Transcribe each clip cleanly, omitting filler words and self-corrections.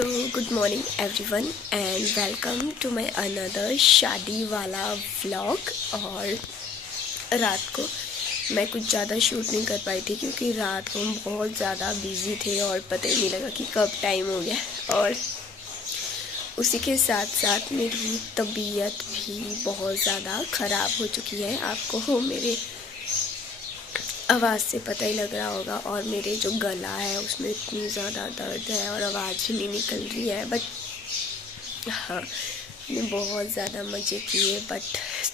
So good morning everyone and welcome to my another शादी वाला vlog. और रात को मैं कुछ ज़्यादा शूट नहीं कर पाई थी क्योंकि रात को हम बहुत ज़्यादा बिजी थे और पता ही नहीं लगा कि कब टाइम हो गया। और उसी के साथ साथ मेरी तबीयत भी बहुत ज़्यादा ख़राब हो चुकी है। आपको मेरे आवाज़ से पता ही लग रहा होगा। और मेरे जो गला है उसमें इतनी ज़्यादा दर्द है और आवाज़ ही नहीं निकल रही है। बट हाँ, मैंने बहुत ज़्यादा मज़े किए। बट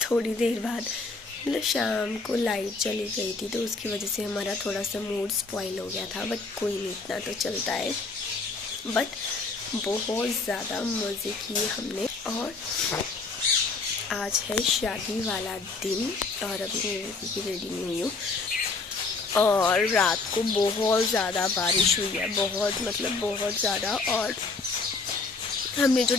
थोड़ी देर बाद मतलब शाम को लाइट चली गई थी तो उसकी वजह से हमारा थोड़ा सा मूड स्पॉइल हो गया था। बट कोई नहीं, इतना तो चलता है। बट बहुत ज़्यादा मज़े किए हमने। और आज है शादी वाला दिन और अभी मैं रेडी नहीं हुई हूँ। और रात को बहुत ज़्यादा बारिश हुई है, बहुत ज़्यादा। और हमने जो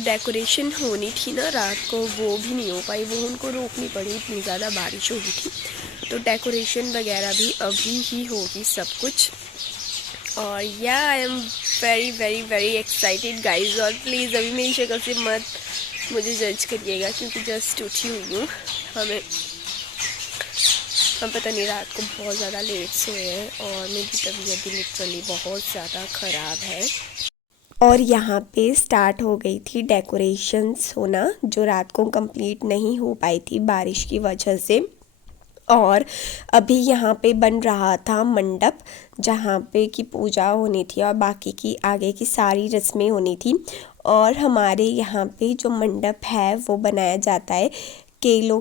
डेकोरेशन होनी थी ना रात को, वो भी नहीं हो पाई। वो उनको रोकनी पड़ी, इतनी ज़्यादा बारिश हो गई थी। तो डेकोरेशन वगैरह भी अभी ही होगी सब कुछ। और या I am very very very excited guys. और प्लीज़ अभी मेरी शक्ल से मत मुझे जज करिएगा क्योंकि जस्ट उठी हुई हूँ। हम पता नहीं रात को बहुत ज़्यादा लेट सोए हैं और मेरी तबीयत भी लिटरली बहुत ज़्यादा ख़राब है। और यहाँ पे स्टार्ट हो गई थी डेकोरेशंस होना, जो रात को कंप्लीट नहीं हो पाई थी बारिश की वजह से। और अभी यहाँ पे बन रहा था मंडप, जहाँ पे की पूजा होनी थी और बाकी की आगे की सारी रस्में होनी थी। और हमारे यहाँ पे जो मंडप है वो बनाया जाता है केलों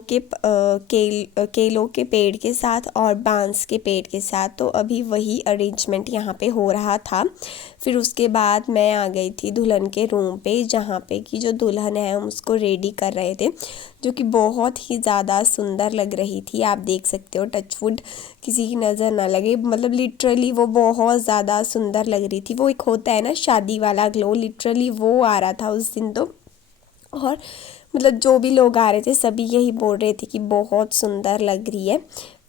के पेड़ के साथ और बांस के पेड़ के साथ। तो अभी वही अरेंजमेंट यहाँ पे हो रहा था। फिर उसके बाद मैं आ गई थी दुल्हन के रूम पे, जहाँ पे कि जो दुल्हन है हम उसको रेडी कर रहे थे, जो कि बहुत ही ज़्यादा सुंदर लग रही थी। आप देख सकते हो, टचवुड किसी की नज़र ना लगे, मतलब लिटरली वो बहुत ज़्यादा सुंदर लग रही थी। वो एक होता है ना शादी वाला ग्लो, लिटरली वो आ रहा था उस दिन तो। और मतलब जो भी लोग आ रहे थे सभी यही बोल रहे थे कि बहुत सुंदर लग रही है।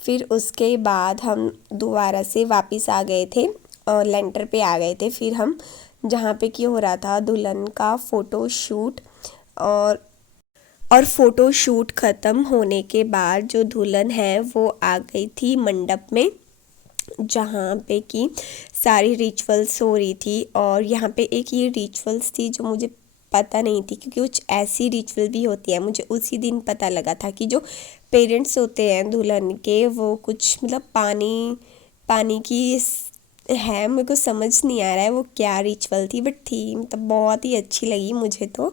फिर उसके बाद हम दोबारा से वापस आ गए थे और लेंटर पे आ गए थे। फिर हम जहाँ पे कि हो रहा था दुल्हन का फ़ोटो शूट। और फ़ोटो शूट ख़त्म होने के बाद जो दुल्हन है वो आ गई थी मंडप में, जहाँ पे कि सारी रिचुअल्स हो रही थी। और यहाँ पे एक ये रिचुअल्स थी जो मुझे पता नहीं थी, क्योंकि कुछ ऐसी रिचुअल भी होती है। मुझे उसी दिन पता लगा था कि जो पेरेंट्स होते हैं दुल्हन के, वो कुछ मतलब पानी की है। मेरे को समझ नहीं आ रहा है वो क्या रिचुअल थी, बट थी मतलब बहुत ही अच्छी लगी मुझे तो।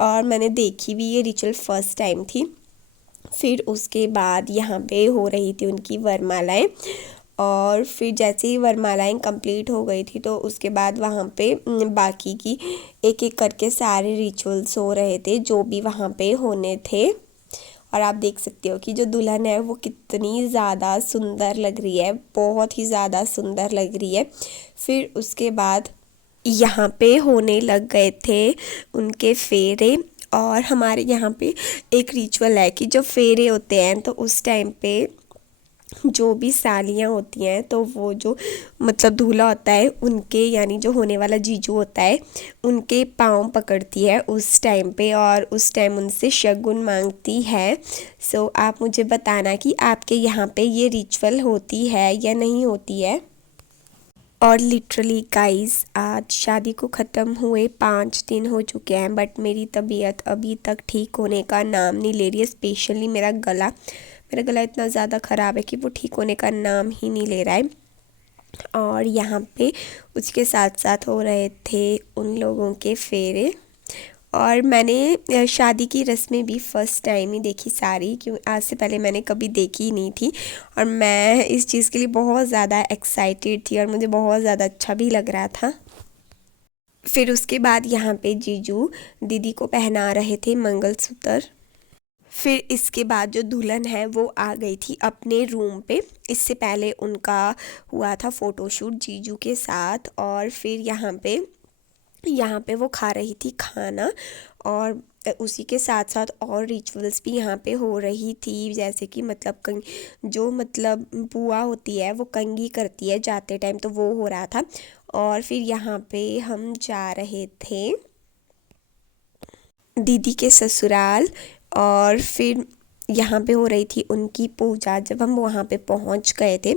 और मैंने देखी भी, ये रिचुअल फर्स्ट टाइम थी। फिर उसके बाद यहाँ पे हो रही थी उनकी वरमालाएँ। और फिर जैसे ही वरमालाएँ कंप्लीट हो गई थी तो उसके बाद वहाँ पे बाकी की एक एक करके सारे रिचुअल्स हो रहे थे जो भी वहाँ पे होने थे। और आप देख सकते हो कि जो दुल्हन है वो कितनी ज़्यादा सुंदर लग रही है, बहुत ही ज़्यादा सुंदर लग रही है। फिर उसके बाद यहाँ पे होने लग गए थे उनके फेरे। और हमारे यहाँ पे एक रिचुअल है कि जब फेरे होते हैं तो उस टाइम पे जो भी सालियाँ होती हैं तो वो जो मतलब दूल्हा होता है उनके, यानी जो होने वाला जीजू होता है, उनके पाँव पकड़ती है उस टाइम पे और उस टाइम उनसे शगुन मांगती है। सो आप मुझे बताना कि आपके यहाँ पे ये रिचुअल होती है या नहीं होती है। और लिटरली गाइस, आज शादी को ख़त्म हुए 5 दिन हो चुके हैं, बट मेरी तबीयत अभी तक ठीक होने का नाम नहीं ले रही है। स्पेशली मेरा गला इतना ज़्यादा ख़राब है कि वो ठीक होने का नाम ही नहीं ले रहा है। और यहाँ पे उसके साथ साथ हो रहे थे उन लोगों के फेरे। और मैंने शादी की रस्में भी फ़र्स्ट टाइम ही देखी सारी, क्यों आज से पहले मैंने कभी देखी ही नहीं थी। और मैं इस चीज़ के लिए बहुत ज़्यादा एक्साइटेड थी और मुझे बहुत ज़्यादा अच्छा भी लग रहा था। फिर उसके बाद यहाँ पे जीजू दीदी को पहना रहे थे मंगलसूत्र। फिर इसके बाद जो दुल्हन है वो आ गई थी अपने रूम पे। इससे पहले उनका हुआ था फ़ोटोशूट जीजू के साथ। और फिर यहाँ पे वो खा रही थी खाना। और उसी के साथ साथ और रिचुअल्स भी यहाँ पे हो रही थी, जैसे कि मतलब जो मतलब बुआ होती है वो कंघी करती है जाते टाइम, तो वो हो रहा था। और फिर यहाँ पे हम जा रहे थे दीदी के ससुराल, और फिर यहाँ पे हो रही थी उनकी पूजा। जब हम वहाँ पे पहुँच गए थे,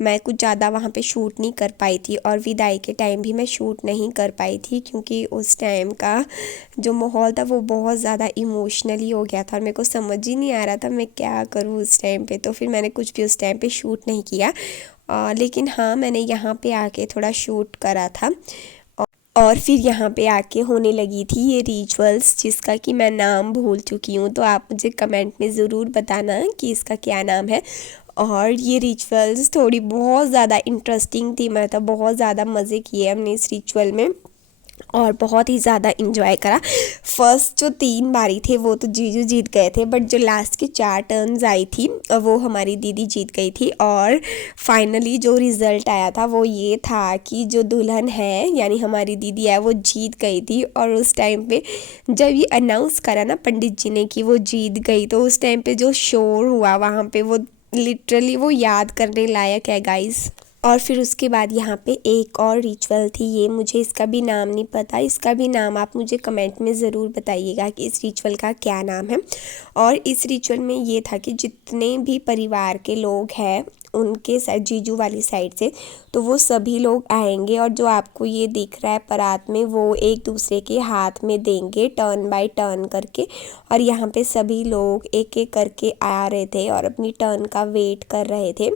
मैं कुछ ज़्यादा वहाँ पे शूट नहीं कर पाई थी, और विदाई के टाइम भी मैं शूट नहीं कर पाई थी, क्योंकि उस टाइम का जो माहौल था वो बहुत ज़्यादा इमोशनली हो गया था, और मेरे को समझ ही नहीं आ रहा था मैं क्या करूँ उस टाइम पे। तो फिर मैंने कुछ भी उस टाइम पे शूट नहीं किया। लेकिन हाँ, मैंने यहाँ पे आके थोड़ा शूट करा था। और फिर यहाँ पे आके होने लगी थी ये रिचुअल्स, जिसका कि मैं नाम भूल चुकी हूँ, तो आप मुझे कमेंट में ज़रूर बताना कि इसका क्या नाम है। और ये रिचुअल्स थोड़ी बहुत ज़्यादा इंटरेस्टिंग थी, मतलब बहुत ज़्यादा मज़े किए हमने इस रिचुअल में, और बहुत ही ज़्यादा इंजॉय करा। फर्स्ट जो 3 बारी थे वो तो जीजू जीत गए थे, बट जो लास्ट की 4 टर्न्स आई थी वो हमारी दीदी जीत गई थी। और फाइनली जो रिज़ल्ट आया था वो ये था कि जो दुल्हन है यानी हमारी दीदी है वो जीत गई थी। और उस टाइम पे जब ये अनाउंस करा ना पंडित जी ने कि वो जीत गई, तो उस टाइम पे जो शोर हुआ वहाँ पे, वो लिटरली वो याद करने लायक है गाइस। और फिर उसके बाद यहाँ पे एक और रिचुअल थी, ये मुझे इसका भी नाम नहीं पता, इसका भी नाम आप मुझे कमेंट में ज़रूर बताइएगा कि इस रिचुअल का क्या नाम है। और इस रिचुअल में ये था कि जितने भी परिवार के लोग हैं उनके साथ जीजू वाली साइड से, तो वो सभी लोग आएंगे, और जो आपको ये दिख रहा है परात में, वो एक दूसरे के हाथ में देंगे टर्न बाय टर्न करके। और यहाँ पे सभी लोग एक एक करके आ रहे थे और अपनी टर्न का वेट कर रहे थे।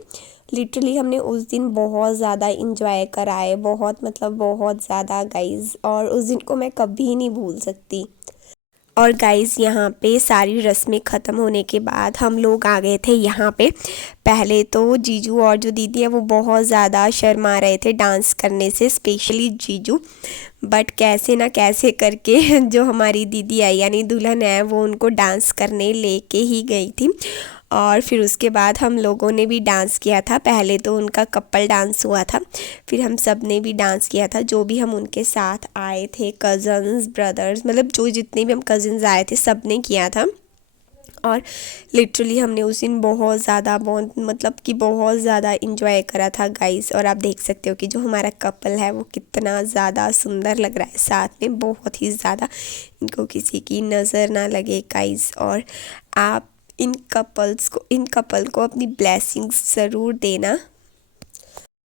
लिटरली हमने उस दिन बहुत ज़्यादा इंजॉय करा है, बहुत मतलब बहुत ज़्यादा गाइज़, और उस दिन को मैं कभी नहीं भूल सकती। और गाइज़ यहाँ पे सारी रस्में ख़त्म होने के बाद हम लोग आ गए थे यहाँ पे। पहले तो जीजू और जो दीदी है वो बहुत ज़्यादा शर्मा रहे थे डांस करने से, स्पेशली जीजू। बट कैसे ना कैसे करके जो हमारी दीदी आई यानी दुल्हन है वो उनको डांस करने लेके ही गई थी। और फिर उसके बाद हम लोगों ने भी डांस किया था। पहले तो उनका कपल डांस हुआ था, फिर हम सब ने भी डांस किया था, जो भी हम उनके साथ आए थे, कज़न्स ब्रदर्स, मतलब जो जितने भी हम कज़न्स आए थे सब ने किया था। और लिटरली हमने उस दिन बहुत ज़्यादा बहुत मतलब कि बहुत ज़्यादा इंजॉय करा था गाइस। और आप देख सकते हो कि जो हमारा कपल है वो कितना ज़्यादा सुंदर लग रहा है साथ में, बहुत ही ज़्यादा, इनको किसी की नज़र ना लगे गाइस। और आप इन कपल को अपनी ब्लेसिंग्स ज़रूर देना।